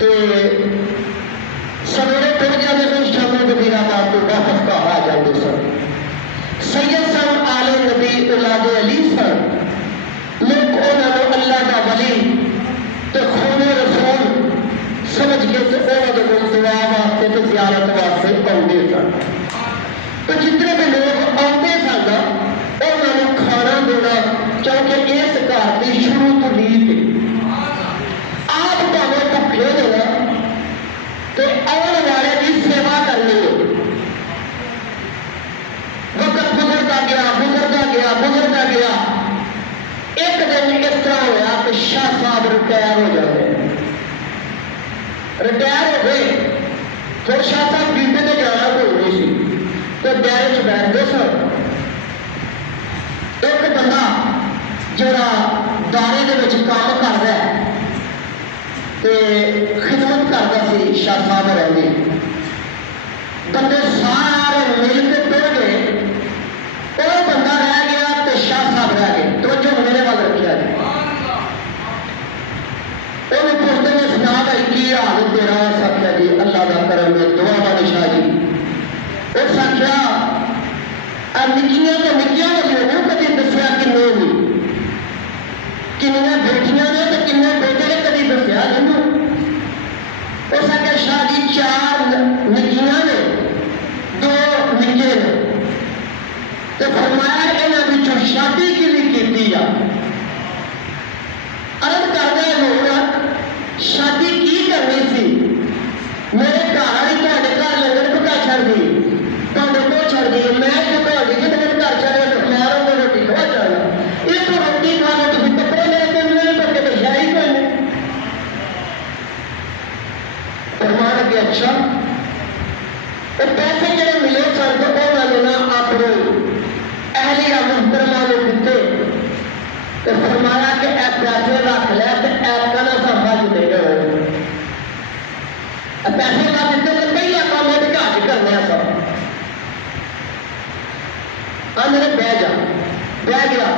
تو سویرے ٹر جاتے سن، شامی وزیر آباد تو واپس کا آ جاتے سن. سید سن، آل نبی اولاد علی سن. لوگ انہوں نے اللہ کا ولی تو خون رسول سمجھ کے تو انہوں نے دعا واسطے تو زیارت واسطے آتے سن. تو جتنے بھی لوگ آتے سن انہوں نے کھانا دینا، کیونکہ اس گھر کی شروع تو ریت آپ پاوے بھوکے دینا تو آنے والے کی سیوا کرنی ہے. وقت گزرتا گیا گزرتا گیا گزرتا گیا. ایک دن اس طرح ہوا کہ شاہ صاحب ریٹائر ہو جاتے. ریٹائر ہو گئے پھر شاہ صاحب ڈیوٹی پہ جانا کوئی نہیں سی تو ڈیرے چ بیٹھتے سن. ایک بندہ جڑا دارے دے وچ کام کردا ہے تے خدمت کردا سی شاہ صاحب رہندے. بندے سارے مل کے ٹر گئے، وہ بندہ رہ گیا تے شاہ صاحب رہ گئے. توجہ میرے وال رکھیا جی. انہیں پوچھتے ہیں سنا بھائی کی حال تیرا؟ سکھیا جی اللہ کا کرم ہے، دعا والی شاہ جی. اس آخیا نکیاں تو نکیاں والی نے کدی دسیا کنے نہیں، کنیاں بیٹیاں نے تو کنے بیٹے نے کدی دسیا جنوں. اس آخیا شاہ جی 4 نکیاں نے 2 نکے نے. تو فرمایا یہاں پچھوں شادی کی کی عرض کرتا ہے لوگ شادی کی کرنی سی؟ میرے گھر والی تے گھر لنگر پکا چڑ گئی، تے کو چڑ گئی، میں پکا گئی جی میرے گھر چڑھے تو خیال میں روٹی کھا چڑھنا. یہ تو روٹی کھانا تھی کپڑے لے کے ملے پر کے دسیا ہی کوئی نہیں. فرمان کے اچھا وہ پیسے جڑے ملے سن تو انہوں نے اپنے اہلیہ محترمہ نے دیتے تو فرمایا کہ اے پیسے رکھ لے تو ایسا نہ سا حج دے گئے. پیسے نہ دیتے تو کئی آپ نے حج کرنے سب اندر بہ گیا.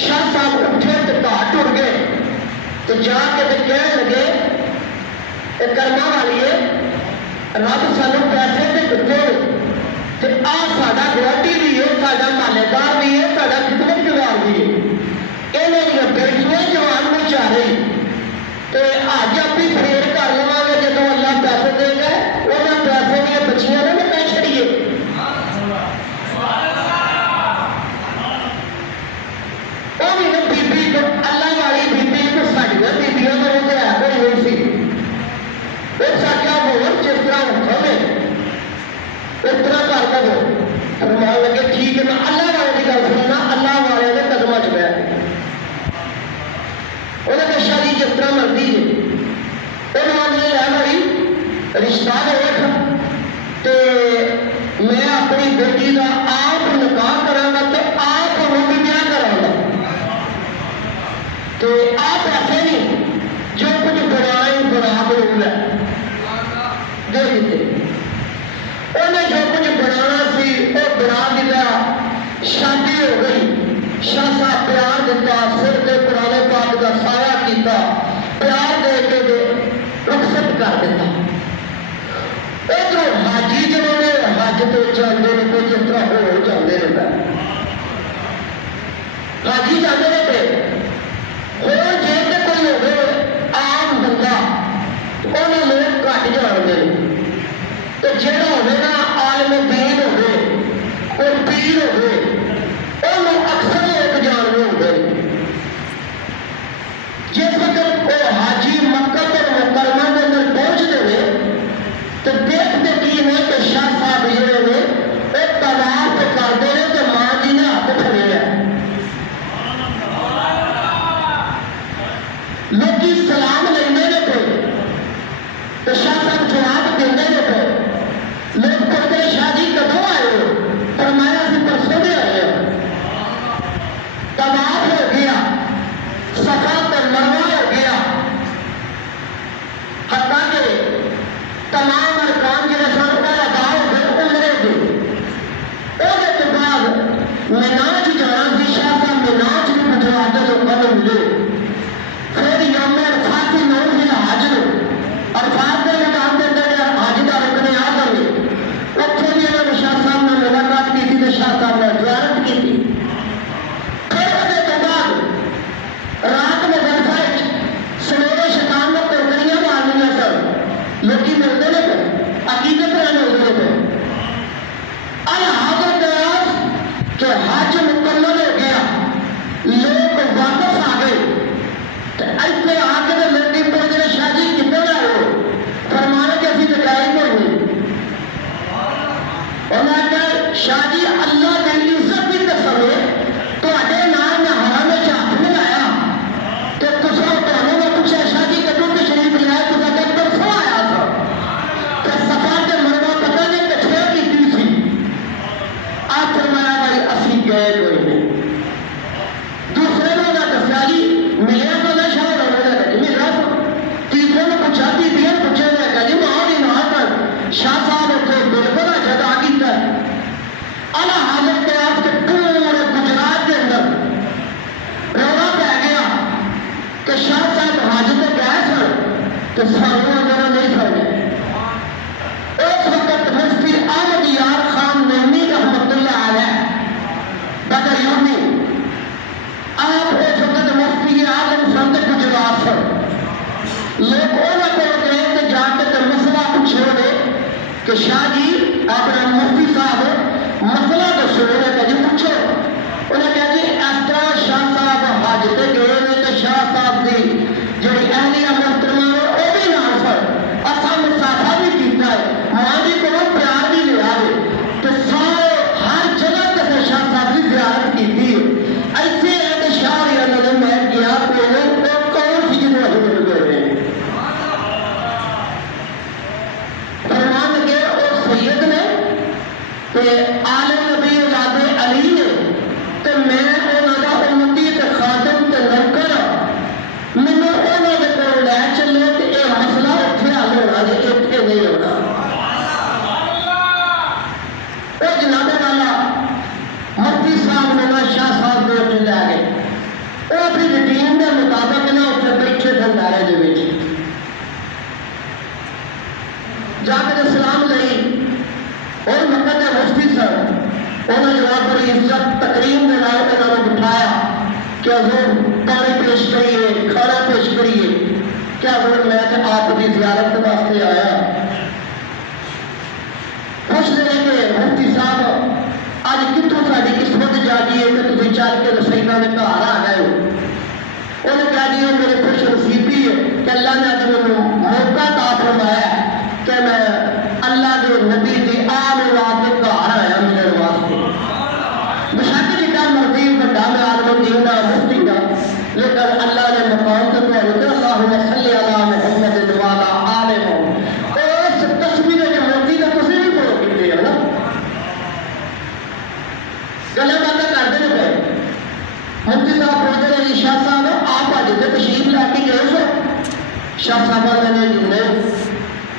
شاہ صاحب اٹھے تو گھاٹ اڑ گئے تو جا کے تو کہنے لگے کرما والی ہے رب سانو پیسے تو دیتے آ ساڈا گواٹی بھی ہے، ساڈا مالے دار بھی ہے، ساڈا خدمت گزار بھی ہے. یہ بیٹیاں جوان میں چاہ رہی تو اج آپ ہی پھیر کر لوا گے جب اللہ پیسے دے گئے وہ پیسے دیا بچیاں نے پہ چڑیے. وہ بھی بیبی اللہ والی بیبی کو ساڈیاں بیبیاں کا وہ ہے کوئی نہیں سی. اس آخیا ہو جس طرح ہوئے اس طرح کر دو. فرمان لگے ٹھیک ہے میں اللہ والے کی گل سننا، اللہ والے کے قدموں چ بہ انہیں کہ شاہ جی جس طرح مرضی جی. انہوں نے لے بڑی رشتہ دیکھ تو میں اپنی بیٹی کا آپ نکاح کرا گا تو آپ بھی بیاہ کرا گا تو آپ ایسے نہیں جو کچھ بنائے بنا بول ہے دے دیتے. انہیں جو کچھ بنانا سی وہ بنا دیا. شادی ہو گئی. شاہ صاحب پیار دیتا، سر کے پرانے پاک کا سایہ کیتا، پیار دے کے رخصت کر دیتا. ادھر حاجی جنہوں نے حج تو جانے نے کوئی جس طرح ہو جانے رہتا حاجی جانے رہتے ہو جی کوئی ہوگی عام بندہ انہوں لوگ گھٹ جانتے تو جہاں ہوگا نا عالم دین ہوگے کوئی پیر ہوگے انہوں اکثر لوگ جانتے ہوں. جس وقت وہ حاجی مکہ مکرمہ کے اندر پہنچتے ہیں تو دیکھتے کی ہے کہ شاہ صاحب جڑے نے وہ طواف کرتے ہیں تو ماں جی نے ہاتھ پھڑے ہیں. لوگ سلام لینے نے پہ تو شاہ صاحب جواب دینے نے پہ. لوگ کہتے شاہ جی کدوں آئے ہو؟ فرمایا سی پرسوں دے آئے ہو. طواف ہو گیا، صفا تے مروہ ہو گیا، حتیٰ کہ تمام ارکان جڑے سن وہ ادا ہو گئے عمرے کے. وہ بعد مناج جانا سی. شاہ صاحب مناج بھی پٹوا کے لوگوں کو ملے. پھر یوم عرفہ کی 9 ذی الحج تو سانو اگر نہیں سمجھے اس وقت مفتی احمد یار خان نعیمی رحمت اللہ علیہ بدر یونی آپ اس وقت مفتی اعظم سند گجرات سن لوگ انہوں کو گئے تو جا کے تو مسئلہ پوچھو گے کہ شاہ جی اپنا مفتی صاحب مسئلہ دسو کہ جی پوچھو انہیں کہا جی اس طرح شاہ صاحب حج تے گئے نے تو شاہ صاحب دی جڑی اہلیہ محترمہ وہ بھی نال سن اساں مسافہ بھی کیتا ہے ماں جی کو پیار بھی لیا ہے تو سارے ہر جگہ تے شاہ صاحب کی زیارت کیتی ہے ایسے ہے کہ شاہ رضی اللہ عنہ میں گیا تو کون سی جنوں حضور گئے ہیں فرمان لگے وہ سید نے تے آل نبی اولاد علی نے تے میں انہاں دا امتی تے خادم تے نوکر مینوں انہاں دے کول لے چلو تے اے مسئلہ اتھے حل ہونا جے اتھے نہیں ہونا او جناب والا مفتی صاحب نے شاہ صاحب دے اتنے لے گئے وہ اپنی روٹین کے مطابق نہ اتنے بیٹھے تھے دائرے دے وچ جا کے سلام لئی اور مکہ کے مفتی صاحب انہوں نے جواب بڑی عزت تکریم کے نال انہوں نے بٹھایا کہ حضور پانی پیش کریے کھانا پیش کریے کیا حضور میں تو آپ کی زیارت کے واسطے آیا خوش دے کہ مفتی صاحب اج کتوں ساری قسمت جاگی ہے کہ تھی چل کے رسیدہ میں گھر آ گئے ہو انہیں کہا جی میرے خوش نصیبی ہے کہ اللہ نے اج مجھے موقع عطا فرمایا کہ میں اللہ کے نبی کی آل اولاد کے گھر آیا ملنے واسطے بشک جتنا مرضی بڑا میں عالم دین دا مفتی دا لیکن اللہ نے مقام تے تو اللہم صلی علی محمد وعلی آل محمد اس تصویر کے موتی کا تسی بھی فالو کیتے ہیں نا گلا باتیں کرتے ہیں پہ مفتی صاحب پوچھتے ہیں شاہ صاحب آپ آج سے تشریف لا کے گئے سو شاہ صاحب نے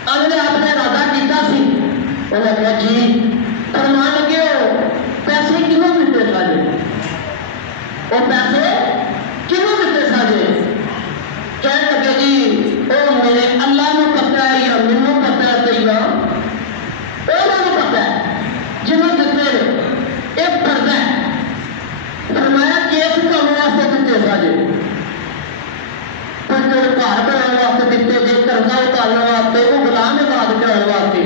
انہوں نے اپنے ارادہ کیتا سی انہوں نے کہا جی فرمان لگے ہو پیسے کیوں دیتے ساجے وہ پیسے کیوں دیتے ساجے کہنے لگے جی وہ میرے اللہ نے پتہ ہے یا مینوں پتہ ہے تو یا انہوں نے پتہ ہے جنہوں دیتے ایک پردہ ہے فرمایا کیس کام واسطے دیتے ساجے کوئی تیرے گھر بنانے واسطے دیتے جی قرضہ اتارنے واسطے وہ غلام آباد کرانے واسطے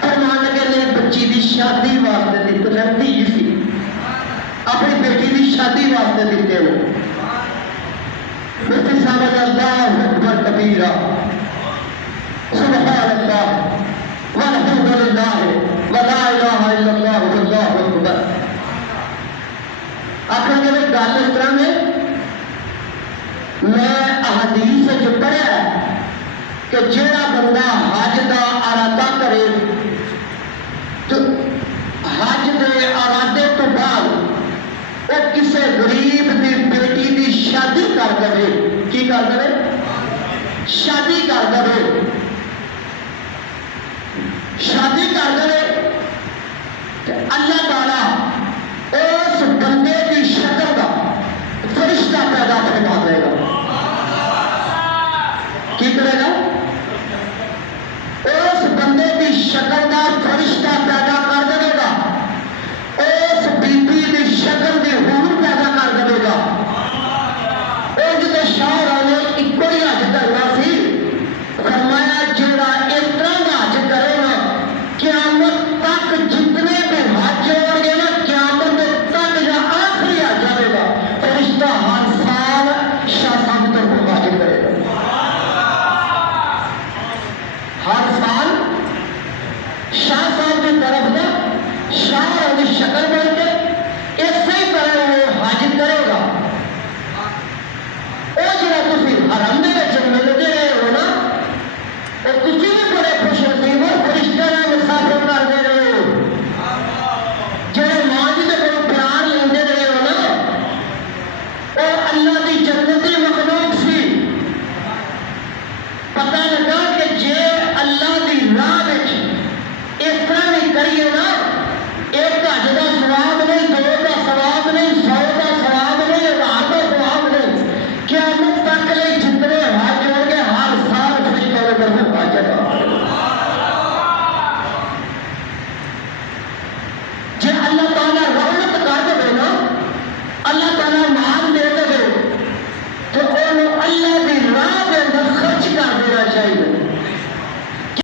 فرمان لگے نے بچی دی شادی واسطے دیتے میں دھی سی اپنی بیٹی دی شادی واسطے دیتے ہو مفتی صاحب اللہ اکبر کبیرہ سبحان اللہ والحمد للہ ولا الہ الا اللہ واللہ اکبر آخر جب گل اس طرح میں احادیث جو پڑھا ہے کہ جڑا بندہ حج دا ارادہ کرے تو حج دے ارادے تو بعد وہ کسی غریب دی بیٹی دی شادی کر دے کی کر دے شادی کر دے شادی کر دے اللہ تعالی اس بندے کی شکل کا فرشتہ پیدا فرما دے گا کی کرے گا